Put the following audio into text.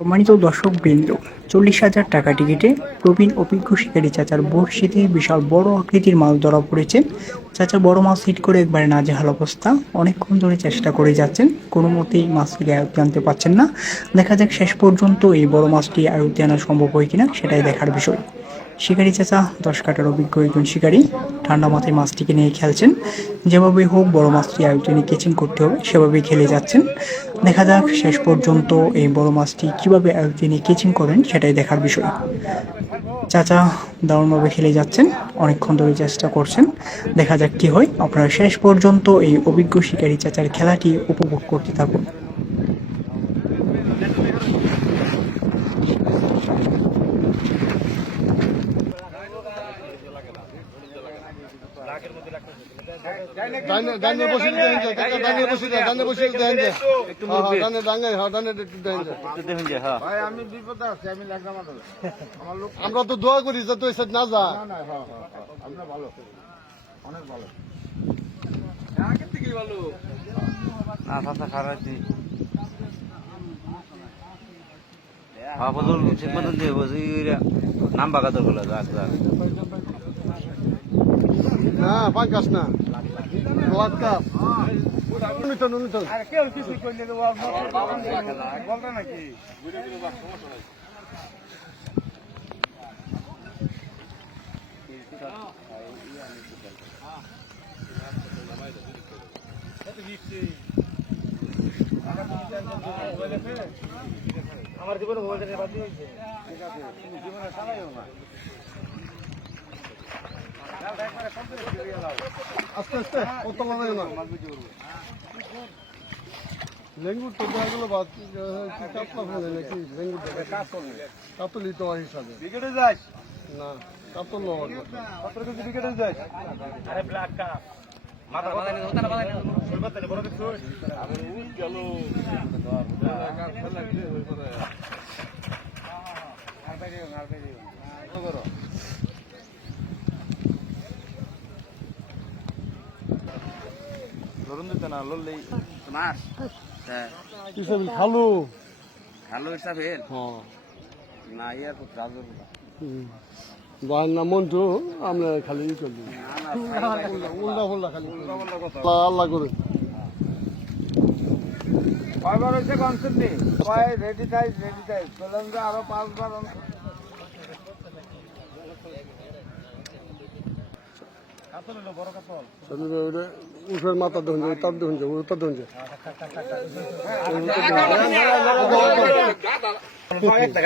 সম্মানিত দর্শক বৃন্দ চল্লিশ হাজার টাকা টিকিটে প্রবীণ অভিজ্ঞ শিকারী চাচার বড়শিতে বিশাল বড় আকৃতির মাছ ধরা পড়েছে। চাচা বড় মাছ হিট করে একবারে নাজেহাল অবস্থা। অনেকক্ষণ ধরে চেষ্টা করে যাচ্ছেন, কোনো মতেই মাছটি আয়ত্তে আনতে পারছেন না। দেখা যাক শেষ পর্যন্ত এই বড় মাছটি আয়ত্তে আনা সম্ভব হয় কিনা, সেটাই দেখার বিষয়। শিকারি চাচা, দশ কাটার অভিজ্ঞ একজন শিকারি। ঠান্ডা মাথায় মাছটিকে নিয়ে খেলছেন। যেভাবেই হোক, বড় মাছটি আয়োজনে কেচিং করতে হবে, সেভাবেই খেলে যাচ্ছেন। দেখা যাক শেষ পর্যন্ত এই বড় মাছটি কীভাবে আয়োজনে কেচিং করেন, সেটাই দেখার বিষয়। চাচা দারুণভাবে খেলে যাচ্ছেন, অনেকক্ষণ ধরে চেষ্টা করছেন। দেখা যাক কি হয়। আপনারা শেষ পর্যন্ত এই অভিজ্ঞ শিকারী চাচার খেলাটি উপভোগ করতে থাকুন। আমার লোক আমরা তো দোয়া করি যে তুই সেট না যা। না হ্যাঁ হ্যাঁ আপনার ভালো অনেক ভালো না চাচা খারাইছি আপাতত ঠিক মতন দিয়ে বসে নাম বাগাদর হলো যাক যাক। না পাঙ্কাস না। Blood carp. উনিতন উনিতন আরে কেউ কিছু করলে তো বলতে নাকি? আমার জীবনে মোবাইলটা বাদ দিয়ে ঠিক আছে জীবনে চালাইও না। আস্তে আস্তে কত লাগে না। লেঙ্গুর তো দেখা গেল কাতলা ফেলে নাকি লেঙ্গুর কাতলি তোমার হিসাবে। ক্রিকেটে যাস? না কত কিছু যাস? আরে ব্ল্যাক কাপ। মাথা মাথা নিয়ে হতা না মাথা নিয়ে শুরবাত বড় কিছু। উঠ গেল আর বাইরে আর বাইরে ধরুন দিতে না লড়লেই মাছ হ্যাঁ। খালু। হিসাবে হ্যাঁ। না ইয়ার তো রাজুর বাহার নাম মন্টু আমরা খালি উল্টা ফুল্টা খালি আল্লাহ করে। কয়বার হয়েছে কনসেপ্ট? নেই কয় রেডি থাই রেডি বললাম যে আরও পাঁচবার উঠের মাথা ধন যায় তার ধন যায় উত্তর ধন যায় একটা